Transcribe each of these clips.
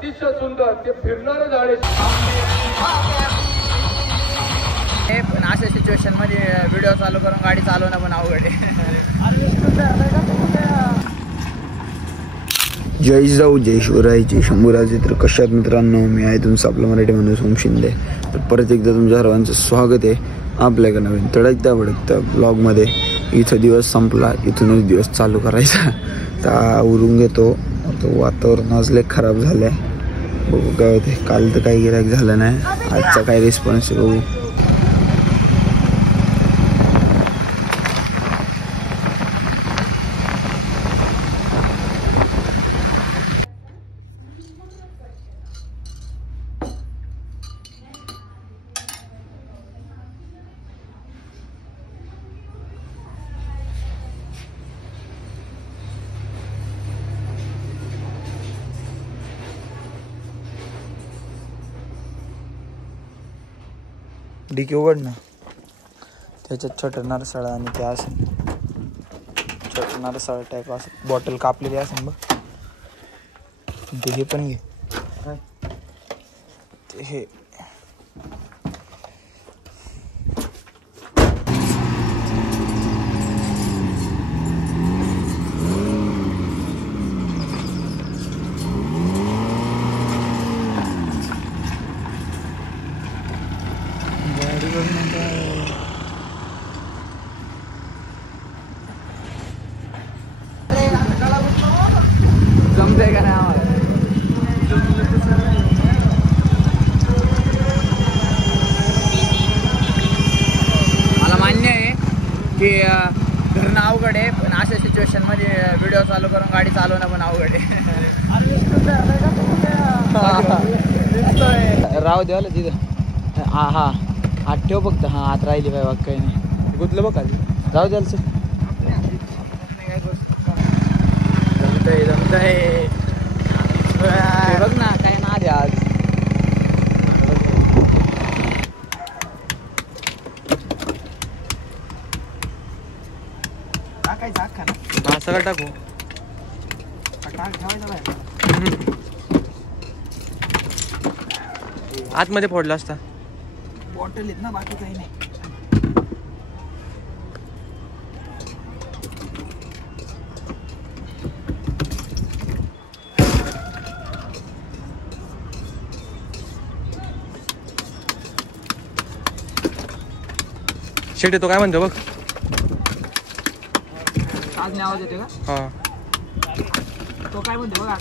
अतिशय सुंदर ते फिरणारे झाडे. पण अशा सिच्युएशन मध्ये व्हिडिओ चालू करून गाडी चालवणं पण अवघड आहे. जय जाऊ जय शिवराय जय शंभूराजे. तर कशात मित्रांनो, मी आहे तुमचं आपलं मराठी माणूस ओम शिंदे. तर परत एकदा तुमच्या सर्वांचं स्वागत आहे आपल्या एका नवीन तडकत्या भडकत्या ब्लॉगमध्ये. इथं दिवस संपला, इथूनच दिवस चालू करायचा. तर उरून घेतो. तो वातावरण आज लय खराब झालं आहे, बघू काय होते. काल तर काही गिऱ्हाईक झालं नाही, आजचा काय रिस्पॉन्स आहे बघू. डिकी उघड ना, त्याच्यात छोटं नरसाळा आणि ते असेल छोटं नरसाळा टाईप असं बॉटल कापलेली असेल बघ. ते हे पण घे, ते हे जमतंय का नाही आम्हाला. मला मान्य आहे की घरनं अवघड आहे, पण अशा सिच्युएशन मध्ये व्हिडिओ चालू करून गाडी चालवणं पण अवघड आहे. राव देवाला तिथं. हा हा आत ठेव फक्त. हा आत राहिली बाय, वाघ काही नाही गुतलं बघ आधी. जाऊ द्याल सर, जमतंय जमतंय. बघ ना काय ना आधी आज. हा सगळं टाकू. आतमध्ये फोडला असता. बॉटल आहेत ना, बाकी काही नाही. शेट तो काय म्हणतो बघ. आज नाही आवाज येते का? हा तो काय म्हणतो बघा.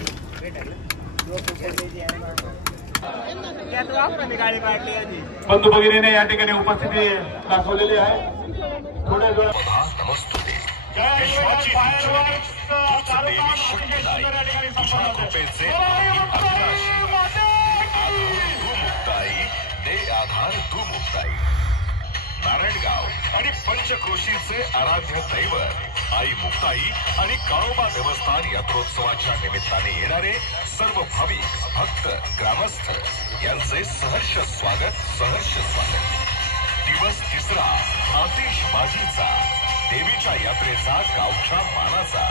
बंधू भगिनीने या ठिकाणी उपस्थिती दाखवलेली आहे. थोडे वेळ नारायणगाव आणि पंचक्रोशीचे आराध्य दैवत आई मुक्ताई आणि काळोबा देवस्थान यात्रोत्सवाच्या निमित्ताने येणारे सर्व भाविक भक्त ग्रामस्थ यांचे सहर्ष स्वागत. दिवस तिसरा आतिषबाजीचा, देवीच्या यात्रेचा गावच्या मानाचा.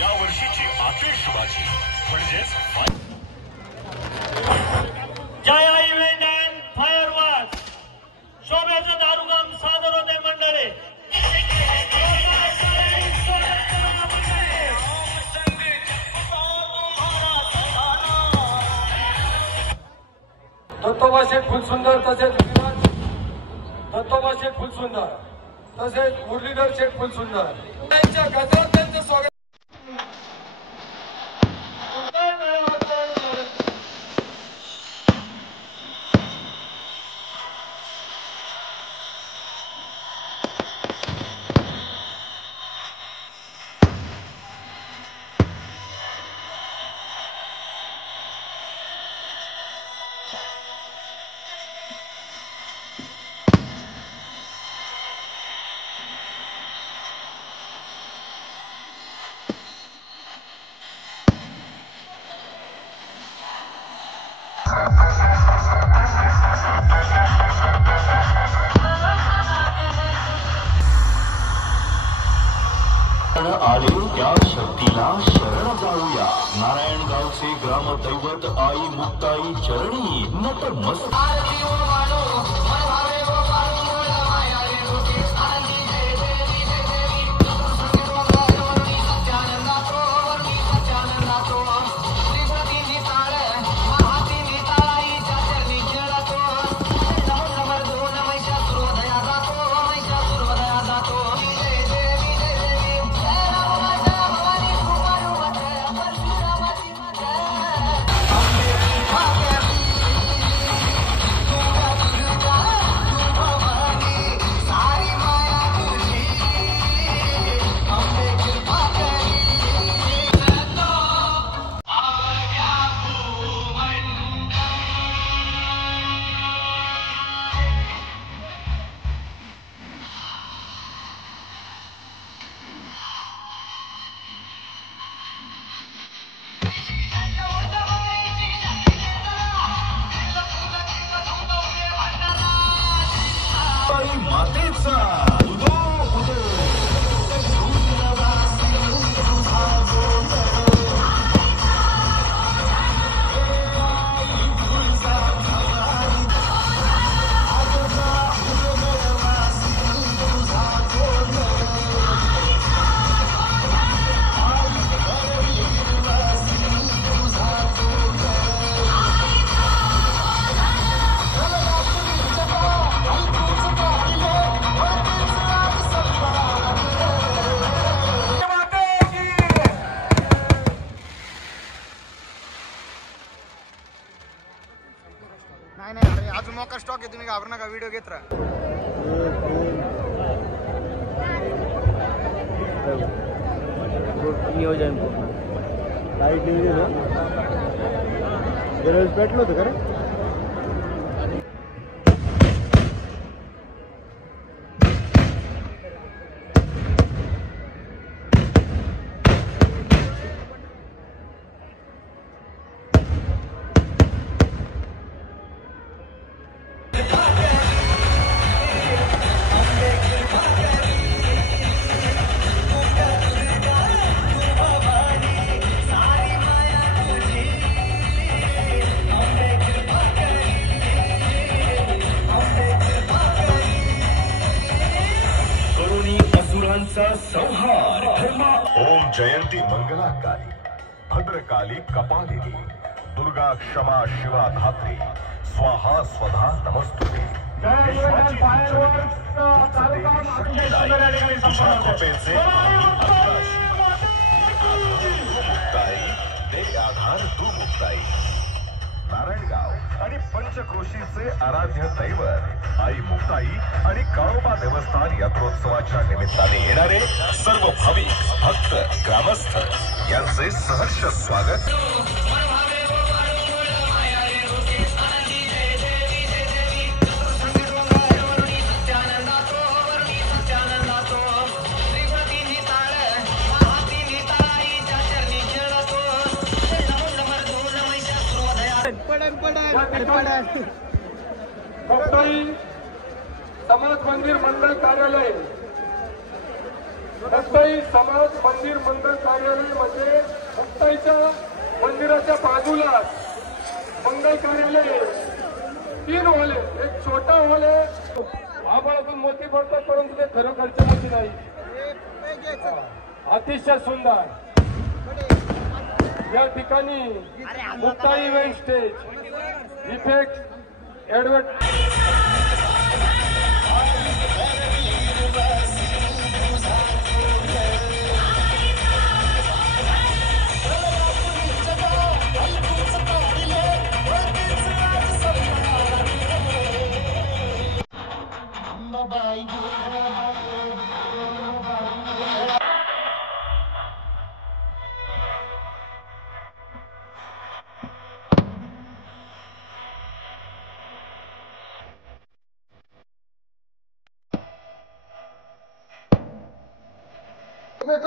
या वर्षीची आतिषबाजी म्हणजेच जय इव्हेंट अँड फायर वर्क्स शोभेचं दारुगम सादर होते मंडळी. दत्तोबा शेठ फुल सुंदर, तसेच दत्तोबा शेठ फुल सुंदर, तसेच मुरलीधर शेठ फुल सुंदर त्यांच्या गजरात त्यांचं स्वागत. आले त्या शक्तीला शरण जाऊया. नारायणगावचे ग्राम दैवत आई मुक्ताई चरणी नतमस्तक मातेचा उदो उदो नाही अरे अजून मोका स्टॉक आहे, तुम्ही घाबरू नका, व्हिडिओ घेत राहा. नियोजन लाईट नियोजन दरवेळेस भेटलं होतं खरं. संहार ओम जयंती मंगलाकाली भद्रकाली कपालिनी दुर्गा क्षमा शिवा धात्री स्वाहा स्वधा नमस्तुते विश्वाची दे आधार तू मुक्ताई. नारायणगाव आणि पंचक्रोशीचे आराध्य दैवत आई मुक्ताई आणि काळोबा देवस्थान यात्रोत्सवाच्या निमित्ताने येणारे सर्व भाविक भक्त ग्रामस्थ यांचे सहर्ष स्वागत. भक्ताई समाज मंदिर मंडळ कार्यालय, भक्ताई समाज मंदिर मंडळ कार्यालय म्हणजे भक्ताईच्या मंदिराच्या बाजूला मंगल कार्यालय 3 हॉल आहे. एक छोटा हॉल आहे, आभाळातून मोती पडतात परंतु ते खरोखरचे मोती नाही. अतिशय सुंदर या ठिकाणी मुक्ताई इव्हेंट स्टेज इफेक्ट ऍडव्हर्ट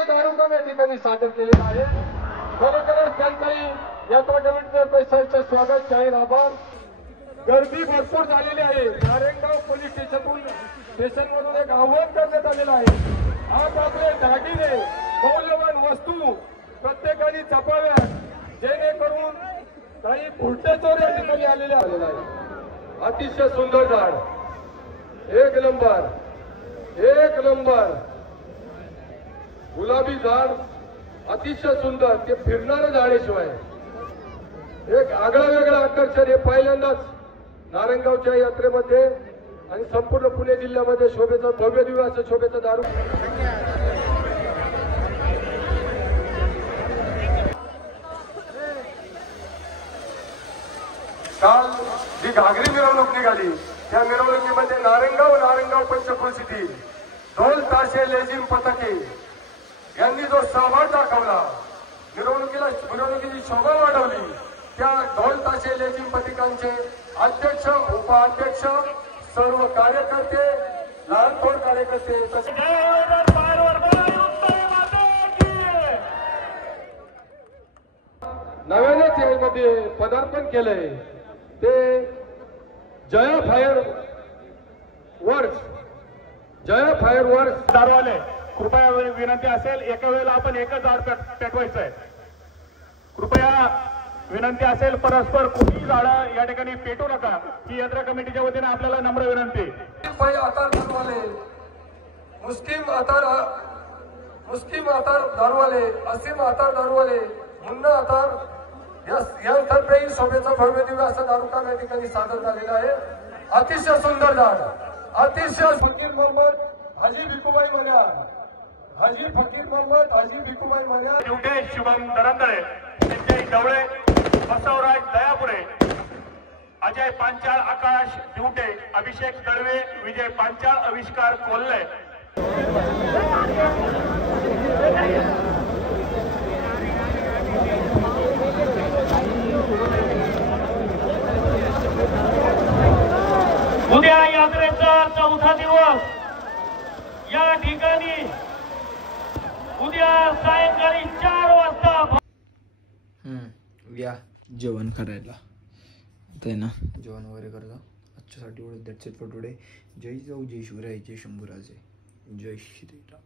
कार्यक्रम या ठिकाणी सादर केलेला आहे. खरोखरच त्यांचाही यात्रा कमिटीचे स्वागत जाहीर आभार. गर्दी भरपूर झालेली आहे. नारायणगाव पोलीस स्टेशनमधून एक आव्हान करण्यात आलेलं आहे. आज आपले दागिने मौल्यवान वस्तू प्रत्येकाने जपाव्यात जेणेकरून काही फुलटे चोर या ठिकाणी आलेले आहे. अतिशय सुंदर झाड, एक नंबर गुलाबी झाड, अतिशय सुंदर. ते फिरणारं झाडेशिवाय एक आगळं वेगळं आकर्षण हे पहिल्यांदाच नारायणगावच्या यात्रेमध्ये आणि संपूर्ण पुणे जिल्ह्यामध्ये शोभेचं भव्य दिव्य असं शोभेचं दारू. काल जी घागरी मिरवणूक निघाली त्या मिरवणुकीमध्ये नारायणगाव पंचक्रोशीतील ढोल ताशे लेझिम पथके यांनी जो सहभाग दाखवला, मिरवणुकीची शोभा वाढवली, त्या ढोल ताशे लेझिम पथकांचे अध्यक्ष, उपाध्यक्ष, सर्व कार्यकर्ते, लहान थोर कार्यकर्ते तसे नव्यानेच यामध्ये पदार्पण केलंय ते जया फायर वर्क्स दारूवाले कृपया विनंती असेल, एका वेळेला आपण एकच झाड पेटवायचं आहे. कृपया विनंती असेल, परस्पर कुठलीही झाडं या ठिकाणी पेटू नका. ही यात्रा कमिटीच्या वतीने आपल्याला नम्र विनंती. अतार दारूवाले, मुस्लिम अतार दारूवाले, असीम अतार दारूवाले, मुन्ना अतार यांतर्फे शोभेचं भव्य दिव्य असं दारूकाम या ठिकाणी सादर झालेलं आहे. अतिशय सुंदर झाड, अतिशय फकीर मोहम्मद हाजी भिकुबाई मन्यार, दिवटे शुभम दरंदरे, संजय डवळे, बसवराज दयापुरे, अजय पांचाळ, आकाश दिवटे, अभिषेक दळवे, विजय पांचाळ, आविष्कार कोल्हे. उद्या यात्रेचा 4था दिवस. या ठिकाणी उद्या सायंकाळी 4 वाजता या जेवण करायला आता ना, जेवण वगैरे करतो. आजच्यासाठी एवढं. That's it for today. जय जाऊ, जय शिवराय, जय शंभूराजे, जय श्रीराम.